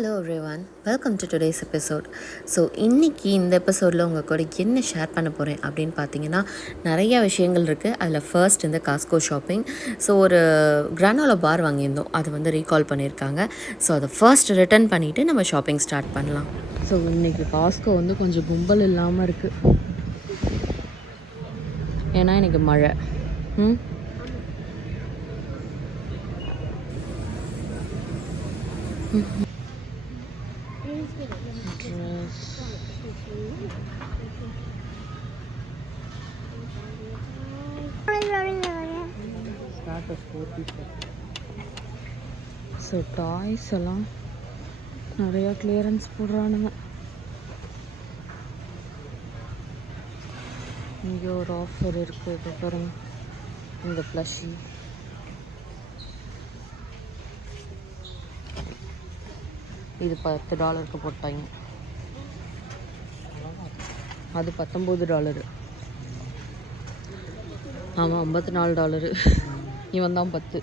Hello everyone, welcome to today's episode. So இன்றைக்கி இந்த எபிசோடில் உங்கள் கூட என்ன ஷேர் பண்ண போகிறேன் அப்படின்னு பார்த்தீங்கன்னா, நிறையா விஷயங்கள் இருக்குது. அதில் ஃபர்ஸ்ட் இந்த காஸ்கோ ஷாப்பிங். ஸோ ஒரு கிரானோலா பார் வாங்கியிருந்தோம், அது வந்து ரீகால் பண்ணியிருக்காங்க. ஸோ அதை ஃபர்ஸ்ட் ரிட்டர்ன் பண்ணிவிட்டு நம்ம ஷாப்பிங் ஸ்டார்ட் பண்ணலாம். ஸோ இன்றைக்கி காஸ்கோ வந்து கொஞ்சம் கும்பல் இல்லாமல் இருக்குது, ஏன்னா இன்றைக்கி மழை. ஸோ டாய்ஸ் எல்லாம் நிறையா கிளியரன்ஸ் போடுறானுங்க. இங்கே ஒரு ஆஃபர் இருக்குது, இப்போ பாருங்க, இந்த ப்ளஷி இது $10 போட்டாங்க, அது $19. ஆமாம், $54. இவன் தான் 10.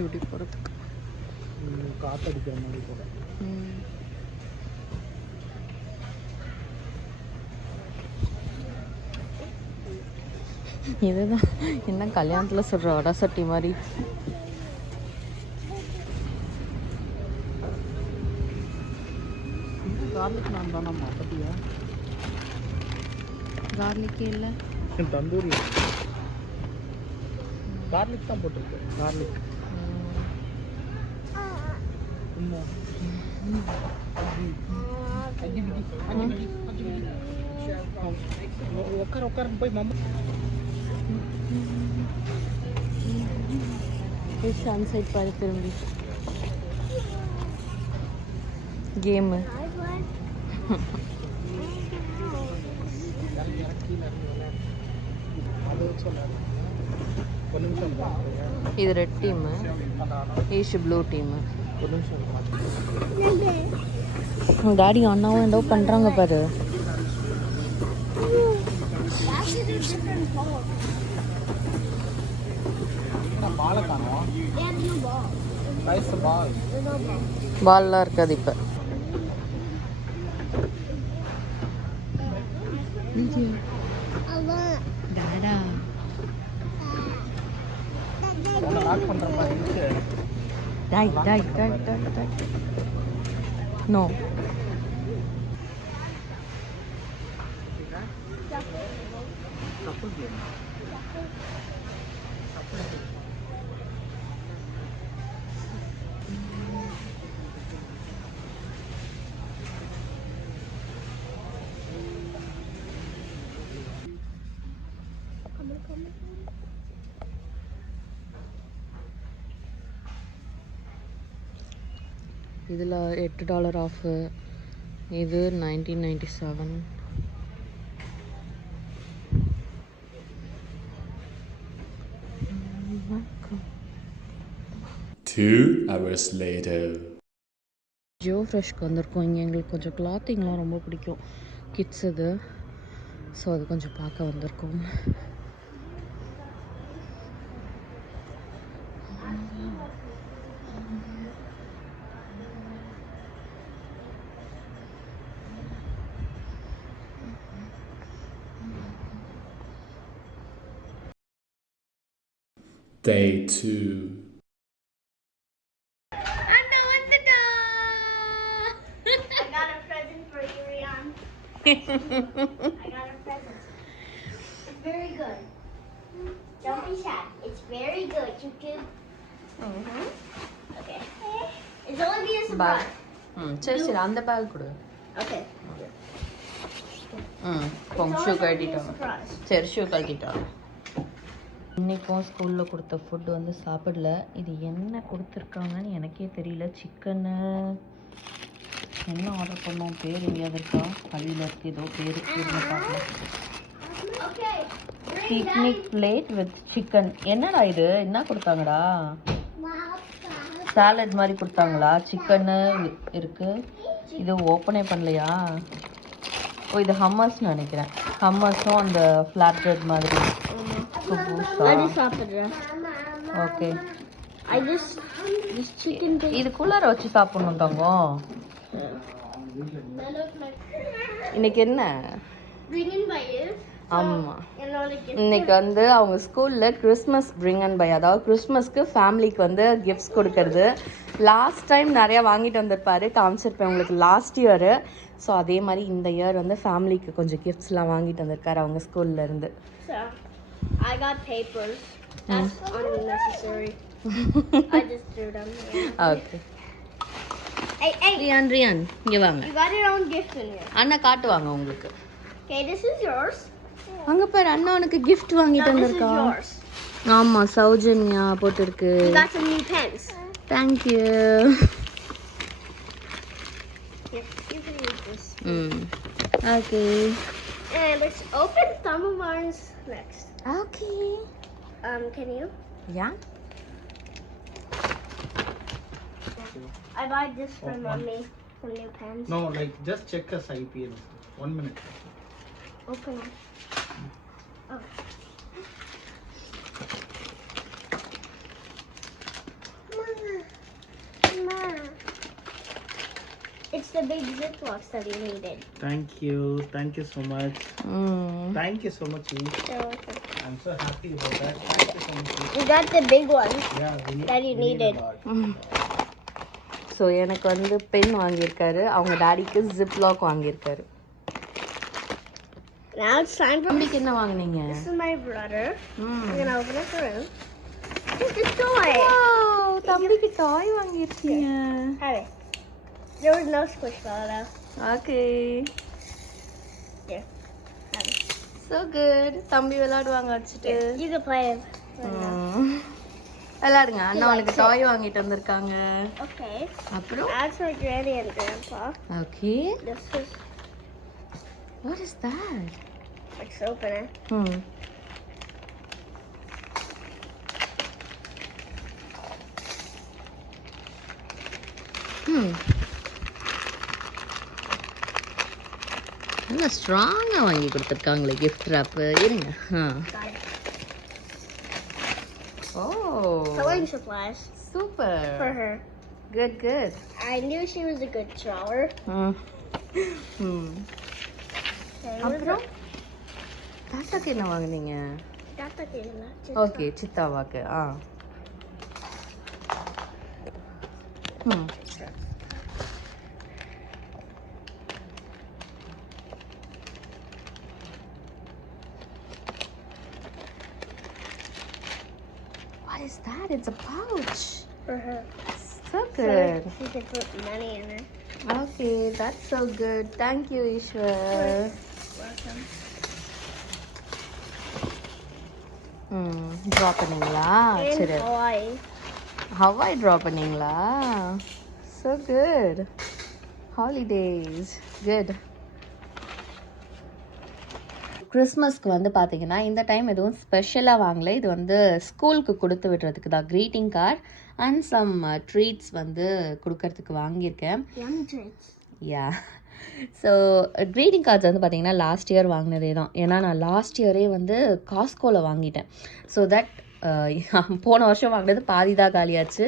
இப்படி போகிறதுக்கு காத்தடிக்கிற மாதிரி போல. இதுதான் என்ன கல்யாணத்தில் சொல்கிற வடை சட்டி மாதிரி. கார்லிக் நான் தானம்மா பத்தியா? கார்லிக்கே இல்லை, தந்தூரி கார்லிக் தான் போட்டிருக்கு. கார்லிக் உட்கார உட்கார போய் மாமா சன்செட் பாரு, திரும்பி கேமு. இது ரெட் டீமு, ஈஷ் ப்ளூ டீமு. ஒரு நிமிஷம் டாடி அண்ணாவும் என்னோ பண்ணுறாங்க பாரு. பாலை காணோம். பால்லாம் இருக்காது இப்போ. லாக் பண்ற மாதிரி இருக்கு. நோ, இதில் $8 ஆஃபு. இது 1997. Two hours later. ஜியோ ஃப்ரெஷ்க்கு வந்திருக்கோம். இங்கே எங்களுக்கு கொஞ்சம் கிளாத்திங்லாம் ரொம்ப பிடிக்கும், கிட்ஸ் இது. ஸோ அது கொஞ்சம் பார்க்க வந்திருக்கோம். Day 2. I got a present for you, Rian. I got a present. It's very good. Don't be sad. It's very good. You can. Okay. It's only be a surprise. சரி சரி, அந்த பேக் கொடு. Okay. போங்க, ஷூ கட்டிட்டோம். Surprise. சரி, ஷூ கட்டிட்டோம். இன்றைக்கும் ஸ்கூலில் கொடுத்த ஃபுட்டு வந்து சாப்பிடல. இது என்ன கொடுத்துருக்காங்கன்னு எனக்கே தெரியல. சிக்கனு, என்ன ஆர்டர் பண்ணோம்? பேர் எங்கேயாவது இருக்கா? பள்ளியில் இருக்கு ஏதோ பேர் இருக்குன்னு பார்க்கலாம். Okay. Picnic plate with chicken. என்னடா இது? என்ன கொடுத்தாங்கடா? சாலட் மாதிரி கொடுத்தாங்களா? சிக்கனு இருக்கு. இது ஓப்பனே பண்ணலையா? ஓ, இது ஹம்மர்ஸ்னு நினைக்கிறேன். ஹம்மர்ஸும் அந்த ஃப்ளாட் பிரெட் மாதிரி. ஓகே, இதுக்குள்ளார வச்சு சாப்பிடணும் தங்கம். இன்னைக்கு என்ன? ஆமாம், இன்னைக்கு வந்து அவங்க ஸ்கூலில் கிறிஸ்மஸ் பிரிங் அண்ட் பை, அதாவது கிறிஸ்மஸ்க்கு ஃபேமிலிக்கு வந்து கிஃப்ட்ஸ் கொடுக்கறது. லாஸ்ட் டைம் நிறையா வாங்கிட்டு வந்திருப்பாரு, காமிச்சிருப்பேன் உங்களுக்கு லாஸ்ட் இயரு. ஸோ அதே மாதிரி இந்த இயர் வந்து ஃபேமிலிக்கு கொஞ்சம் கிஃப்ட்ஸ்லாம் வாங்கிட்டு வந்திருக்காரு அவங்க ஸ்கூல்ல இருந்து. I got papers. That's unnecessary. I just threw them. Okay. Hey, Ryan இங்கே வாங்க. you got your own gift in here. அண்ணா காட்டுவாங்க உங்களுக்கு. Okay, this is yours. அங்கே பாரு, அண்ணா உனக்கு கிஃப்ட் வாங்கிட்டு Now this is வந்திருக்கா? yours. ஆமாம், சௌஜன்யா போட்டிருக்கு. You got some new pens. Thank you. Here, you can use this. Okay. And let's open some of ours next. Okay. Can you? Yeah. I bought this for mommy. Some new pens. No, like just check us IPL. 1 minute. Open it. Oh. Mama. It's the big Ziplocs that you needed. Thank you so much. Thank you so much. Eve. You're welcome. I'm so happy about that. Thank you so much. Eve. You got the big one Yeah, that you needed. So எனக்கு வந்து பென் வாங்கியிருக்காரு, அவங்க டாடிக்கு ஜிப்லாக் வாங்கியிருக்காரு. Now it's time for தம்பிக்கு என்ன வாங்குனீங்க? This is my brother. I'm gonna open it for him. It's a toy. தம்பிக்கு டாய் வாங்கியிருக்கீங்க. Have it. There was no squishball though. Okay. Here. Have it. So good. தம்பி விளையாடுவாங்க வச்சுட்டு. You can play it. விளையாடுங்க. அண்ணா உனக்கு டாய் வாங்கிட்டு வந்திருக்காங்க. Okay. அப்புறம் That's my granny and grandpa. Okay. This is. What is that? Let's open it. நல்லா ஸ்ட்ராங்காக வாங்கி கொடுத்துருக்காங்களே கிஃப்ட் ரேப்பு. இருங்க. Got it. ஓ, Sewing supplies for super. her. Good good. I knew she was a good drawer. அப்புறம் தாத்தாக்கு என்ன வாங்குனீங்க? ஓகே, சித்தாவாக்கு. What is that? It's a pouch. For her. So good. So she could put money in it. Okay, that's so good. Thank you, Ishwar. Welcome. Draw பண்ணீங்களா? In சரி. Hawaii. Hawaii draw பண்ணீங்களா? So good. Holidays. Good. கிறிஸ்மஸ்க்கு வந்து பார்த்தீங்கன்னா இந்த டைம் எதுவும் ஸ்பெஷலாக வாங்கலை. இது வந்து ஸ்கூலுக்கு கொடுத்து விடுறதுக்கு தான் greeting card and some treats வந்து கொடுக்கறதுக்கு வாங்கியிருக்கேன். Yum treats. Yeah. So greeting cards வந்து பார்த்திங்கன்னா லாஸ்ட் இயர் வாங்கினதே தான். ஏன்னா நான் லாஸ்ட் இயரே வந்து காஸ்கோவில் வாங்கிட்டேன். ஸோ தட் போன வருஷம் வாங்கினது பாதி தான் காலியாச்சு,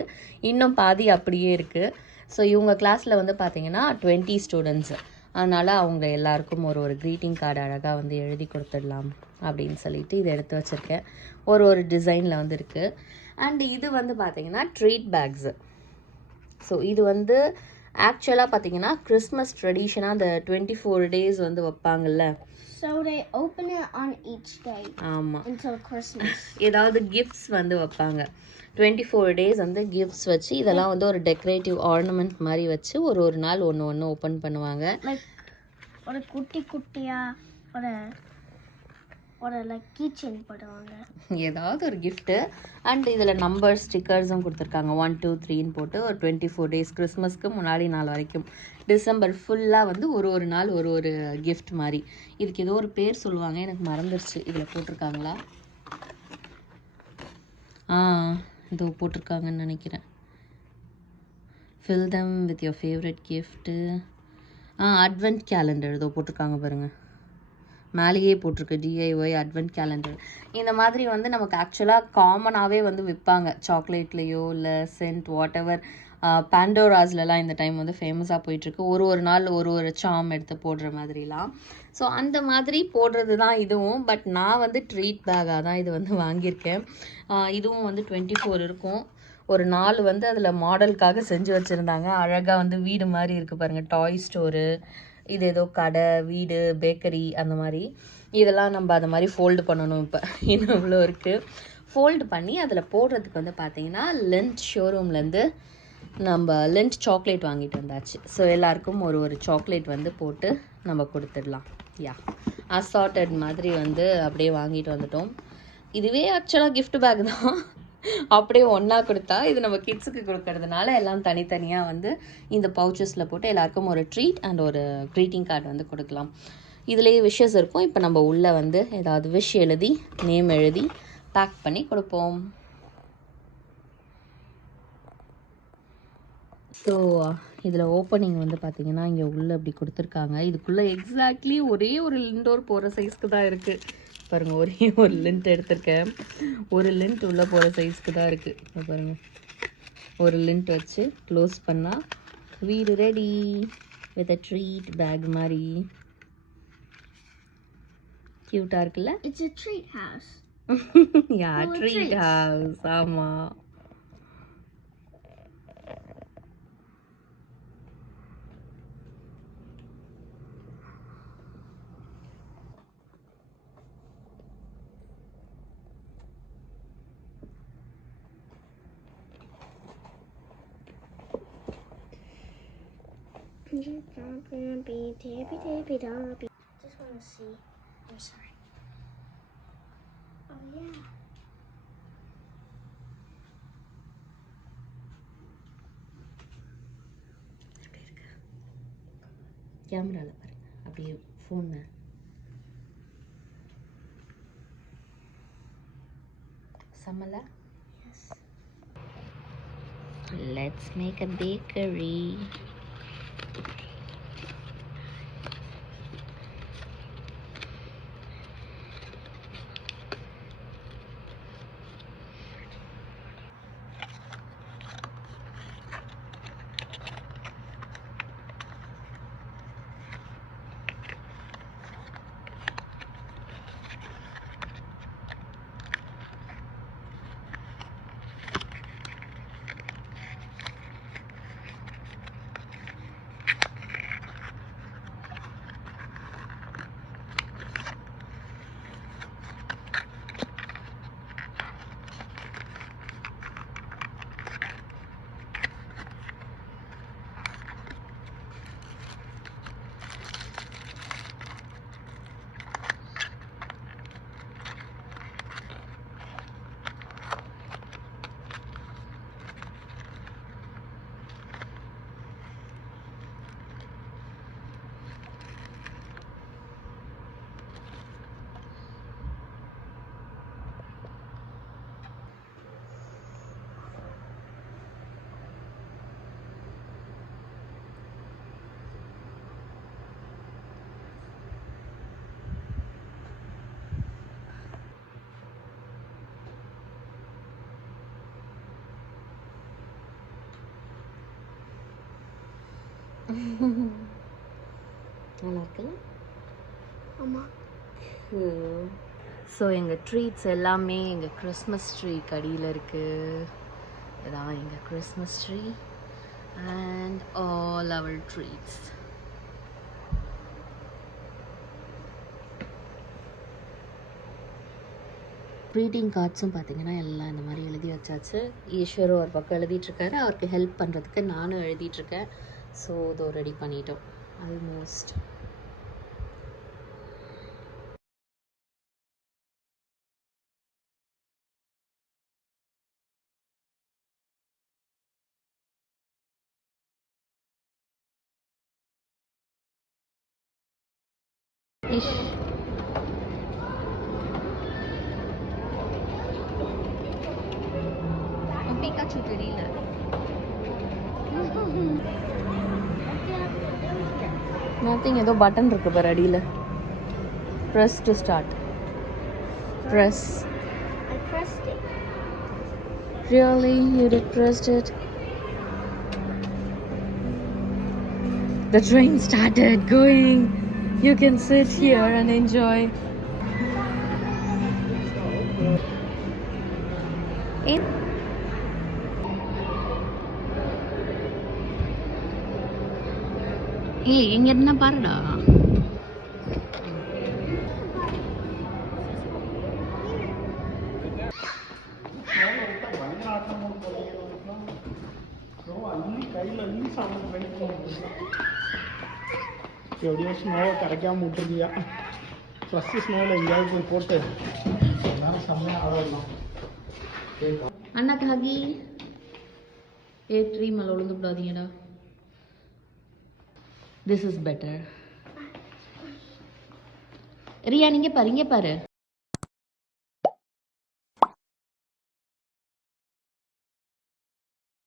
இன்னும் பாதி அப்படியே இருக்குது. ஸோ இவங்க கிளாஸில் வந்து பார்த்திங்கன்னா 20 ஸ்டூடெண்ட்ஸு. அதனால் அவங்க எல்லாருக்கும் ஒரு க்ரீட்டிங் கார்டு அழகாக வந்து எழுதி கொடுத்துடலாம் அப்படின்னு சொல்லிட்டு இதை எடுத்து வச்சுருக்கேன். ஒரு டிசைனில் வந்து இருக்குது. அண்ட் இது வந்து பார்த்திங்கன்னா ட்ரீட் பேக்ஸு. ஸோ இது வந்து ஆக்சுவலாக பார்த்தீங்கன்னா கிறிஸ்மஸ் ட்ரெடிஷனாக அந்த 24 days வந்து வைப்பாங்கல்ல. So they open it on each day. ஆமாம், until Christmas. ஏதாவது கிஃப்ட்ஸ் வந்து வைப்பாங்க. 24 days வந்து கிஃப்ட்ஸ் வச்சு இதெல்லாம் வந்து ஒரு டெக்கரேட்டிவ் ஆர்னமெண்ட் மாதிரி வச்சு ஒரு நாள் ஒன்று ஓப்பன் பண்ணுவாங்க. Like ஒரு குட்டி குட்டியா ஒரு ஒரு லைக் கீச்செயின் போடுவாங்க. ஏதாவது ஒரு கிஃப்ட்டு. அண்ட் இதில் நம்பர் ஸ்டிக்கர்ஸும் கொடுத்துருக்காங்க. 1 2 3ன்னு போட்டு ஒரு 24 டேஸ் கிறிஸ்மஸ்க்கு முன்னாடி நாள் வரைக்கும் டிசம்பர் ஃபுல்லாக வந்து ஒரு நாள் ஒரு கிஃப்ட் மாதிரி. இதுக்கு ஏதோ ஒரு பேர் சொல்லுவாங்க, எனக்கு மறந்துருச்சு. இதில் போட்டிருக்காங்களா? இதோ போட்டிருக்காங்கன்னு நினைக்கிறேன். ஃபில் தம் with your favourite gift. Advent calendar இதோ போட்டிருக்காங்க பாருங்கள். மேலேயே போட்டிருக்கு டிஐஒய் அட்வென்ட் கேலண்டர். இந்த மாதிரி வந்து நமக்கு ஆக்சுவலாக காமனாகவே வந்து விற்பாங்க சாக்லேட்லேயோ இல்லை சென்ட் வாட் எவர். பேண்டோராஸ்லலாம் இந்த டைம் வந்து ஃபேமஸாக போயிட்டுருக்கு. ஒரு நாள் ஒரு சாம் எடுத்து போடுற மாதிரிலாம். ஸோ அந்த மாதிரி போடுறது தான் இதுவும். பட் நான் வந்து ட்ரீட் பேக்காக தான் இது வந்து வாங்கியிருக்கேன். இதுவும் வந்து 24 இருக்கும். ஒரு 4 வந்து அதில் மாடலுக்காக செஞ்சு வச்சுருந்தாங்க. அழகாக வந்து வீடு மாதிரி இருக்குது பாருங்கள். டாய் ஸ்டோரு, இது ஏதோ கடை, வீடு, பேக்கரி அந்த மாதிரி. இதெல்லாம் நம்ம அதை மாதிரி ஃபோல்டு பண்ணணும். இப்போ இன்னும் இவ்வளோ இருக்குது. ஃபோல்டு பண்ணி அதில் போடுறதுக்கு வந்து பார்த்திங்கன்னா லென்ட் ஷோரூம்லேருந்து நம்ம லென்ட் சாக்லேட் வாங்கிட்டு வந்தாச்சு. ஸோ எல்லாருக்கும் ஒரு சாக்லேட் வந்து போட்டு நம்ம கொடுத்துடலாம். அசார்ட்டட் மாதிரி வந்து அப்படியே வாங்கிட்டு வந்துட்டோம். இதுவே ஆக்சுவலாக கிஃப்ட் பேக் தான். அப்படியே ஒன்றா கொடுத்தா இது நம்ம கிட்ஸுக்கு கொடுக்கறதுனால எல்லாம் தனித்தனியாக வந்து இந்த பவுச்சஸில் போட்டு எல்லாருக்கும் ஒரு ட்ரீட் அண்ட் ஒரு க்ரீட்டிங் கார்டு வந்து கொடுக்கலாம். இதுலேயே விஷஸ் இருக்கும். இப்போ நம்ம உள்ளே வந்து ஏதாவது விஷ் எழுதி நேம் எழுதி பேக் பண்ணி கொடுப்போம். ஸோ இதில் ஓப்பனிங் வந்து பார்த்திங்கன்னா இங்கே உள்ளே அப்படி கொடுத்துருக்காங்க. இதுக்குள்ளே எக்ஸாக்ட்லி ஒரே ஒரு லிண்டோர் போகிற சைஸ்க்கு தான் இருக்குது பாருங்கள். ஒரே ஒரு லென்த் எடுத்திருக்கேன். ஒரு லென்த் உள்ளே போகிற சைஸ்க்கு தான் இருக்குது பாருங்கள். ஒரு லென்த் வச்சு க்ளோஸ் பண்ணால் வீடு ready with a treat pack மாதிரி. க்யூட்டாக இருக்குல்ல? It's a treat house. Yeah treat house. ஆமாம். Just want to see. I'm sorry. Oh yeah. கேமராவில் பாருங்க, அப்படியே ஃபோனில். செம்மல. Yes. Let's make a bakery. நல்லா இருக்குல்ல? ஆமாம். ஸோ எங்கள் ட்ரீட்ஸ் எல்லாமே எங்கள் கிறிஸ்மஸ் ட்ரீ கடியில் இருக்குது. இதான் எங்கள் Christmas tree and all our treats. Greeting கார்ட்ஸும் பார்த்திங்கன்னா எல்லாம் இந்த மாதிரி எழுதி வச்சாச்சு. ஈஸ்வரும் ஒரு பக்கம் எழுதிட்டுருக்காரு. அவருக்கு ஹெல்ப் பண்ணுறதுக்கு நானும் எழுதிட்டுருக்கேன். ஸோ இதோ ரெடி பண்ணிட்டோம் ஆல்மோஸ்ட். இஷ் பிகாச்சு தெரியல. நத்திங், ஏதோ பட்டன் இருக்கு பாரு அடியில். Press to start. Press. I pressed it. Really? You did pressed it? The train started going. You can sit here and enjoy. ஏய், எங்க என்ன பாருடா. எப்படியோ ஸ்னோவை கரைக்காமல் விட்டுருக்கியா. ஃபஸ்ட்டு ஸ்னோவில் எங்கேயாவது போய் போட்டு எல்லாரும் செம்மையாக ஆடலாம். அண்ணாக்கு ஹகி. ட்ரீ மேலே விழுந்து விடாதீங்கடா. This is better. ரியா, நீங்க பாரு, இங்க பாரு.